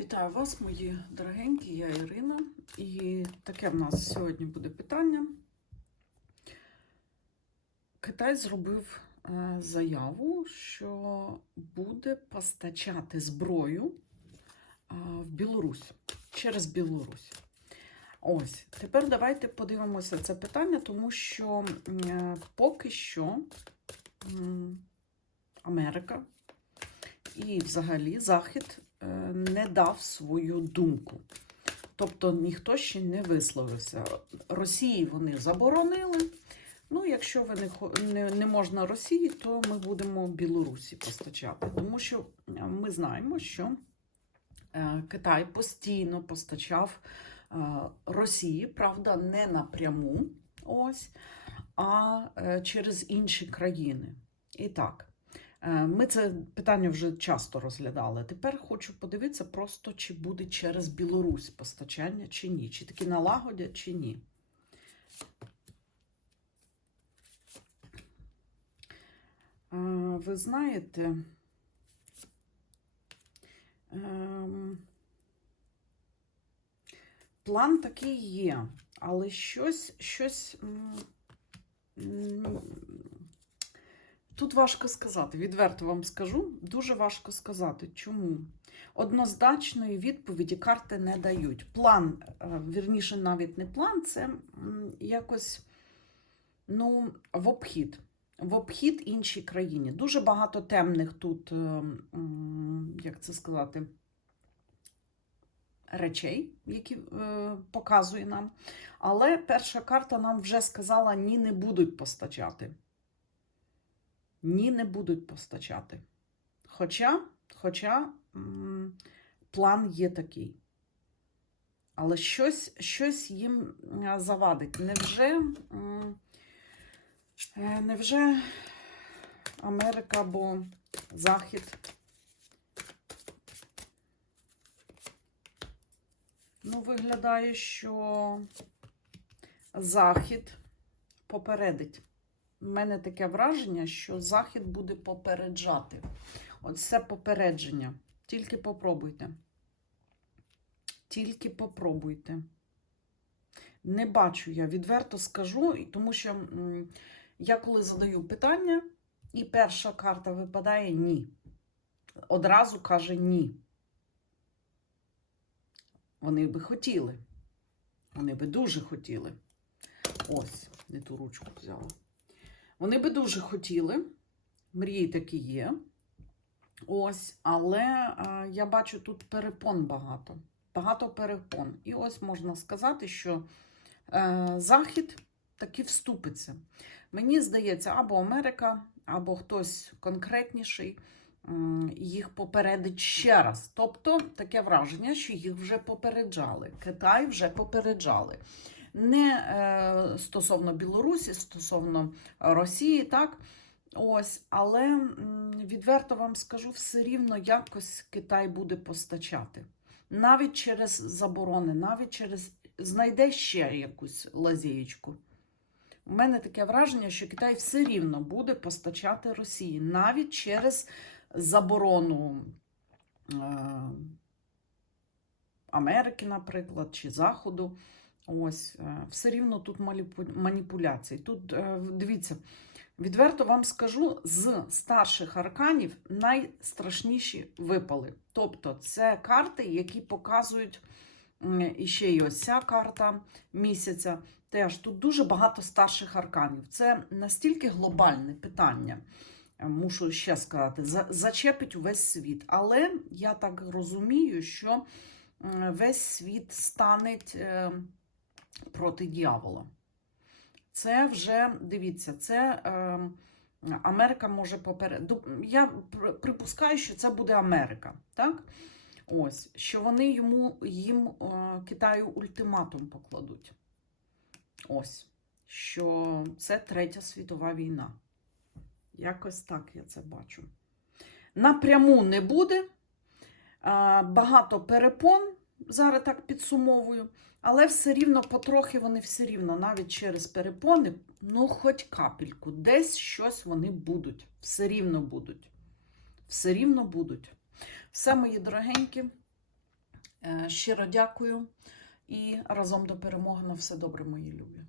Вітаю вас, мої дорогенькі, я Ірина. І таке в нас сьогодні буде питання. Китай зробив е, заяву, що буде постачати зброю е, в Білорусь через Білорусь. Ось, тепер давайте подивимося це питання, тому що е, поки що Америка і взагалі Захід е, не дав свою думку. Тобто ніхто ще не висловився. Росії вони заборонили. Ну, якщо ви не, не, не можна Росії, то ми будемо Білорусі постачати. Тому що е, ми знаємо, що е, Китай постійно постачав Росії, правда, не напряму, ось, а через інші країни. І так. Е, Ми це питання вже часто розглядали. Тепер хочу подивитися просто, чи буде через Білорусь постачання чи ні, чи таки налагодять, чи ні. Е, Ви знаєте, ем, план такий є, але щось, щось. Тут важко сказати, відверто вам скажу, дуже важко сказати. Чому? Однозначної відповіді карти не дають. План, е, вірніше, навіть не план, це якось ну, в обхід. В обхід іншій країні. Дуже багато темних тут, е, як це сказати, речей, які е, показує нам. Але перша карта нам вже сказала, ні, не будуть постачати. Ні, не будуть постачати. Хоча, хоча план є такий. Але щось, щось їм завадить. Невже, е, невже Америка або Захід? Ну, виглядає, що Захід попередить. У мене таке враження, що Захід буде попереджати. Оце попередження. Тільки попробуйте. Тільки попробуйте. Не бачу я, відверто скажу, тому що я коли задаю питання, і перша карта випадає ні. Одразу каже ні. Вони би хотіли. Вони би дуже хотіли. Ось, не ту ручку взяла. Вони би дуже хотіли, мрії такі є. Ось, але е, я бачу тут перепон багато. Багато перепон. І ось можна сказати, що е, Захід таки вступиться. Мені здається, або Америка, або хтось конкретніший їх попередить ще раз. Тобто таке враження, що їх вже попереджали. Китай вже попереджали. Не е, стосовно Білорусі, стосовно Росії, так? Ось, але відверто вам скажу, все рівно якось Китай буде постачати. Навіть через заборони, навіть через знайде ще якусь лазєєчку. У мене таке враження, що Китай все рівно буде постачати Росії навіть через заборону е, Америки, наприклад, чи Заходу. Ось, е, все рівно тут маніпуляції. Тут, е, дивіться, відверто вам скажу, з старших арканів найстрашніші випали. Тобто, це карти, які показують і ще й ось ця карта місяця. Теж тут дуже багато старших арканів. Це настільки глобальне питання. е, Мушу ще сказати, зачепить увесь світ. Але я так розумію, що весь світ стане е, проти дьявола. Це вже, дивіться, це е, Америка може поперед. Я припускаю, що це буде Америка, так? Ось, що вони йому, їм е, Китаю ультиматум покладуть. Ось, що це Третя світова війна. Якось так я це бачу. Напряму не буде. Багато перепон, зараз так підсумовую, але все рівно потрохи вони все рівно, навіть через перепони, ну, хоч капельку, десь щось вони будуть. Все рівно будуть. Все рівно будуть. Все, мої дорогенькі. Е, Щиро дякую і разом до перемоги на все добре, мої любі.